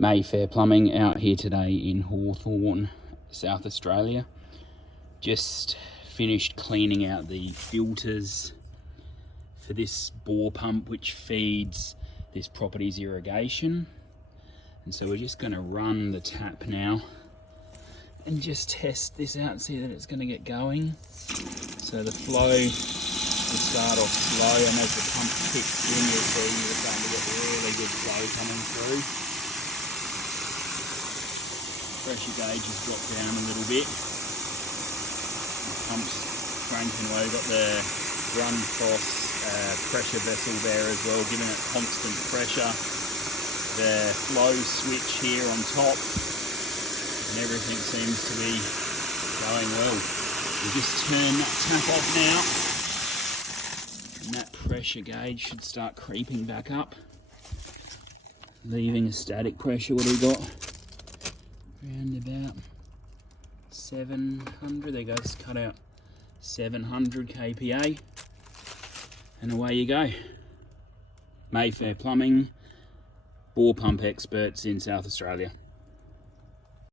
Mayfair Plumbing out here today in Hawthorn, South Australia. Just finished cleaning out the filters for this bore pump which feeds this property's irrigation. And so we're just going to run the tap now and just test this out and see that it's going to get going. So the flow will start off slow, and as the pump kicks in, you'll see you're starting to get really good flow coming through. Pressure gauge has dropped down a little bit. The pump's cranking away. We've got the Grundfos pressure vessel there as well, giving it constant pressure. The flow switch here on top, and everything seems to be going well. We'll just turn that tap off now, and that pressure gauge should start creeping back up, leaving a static pressure. What do we got? Around about 700. There goes, cut out 700 kPa, and away you go. Mayfair Plumbing, bore pump experts in South Australia.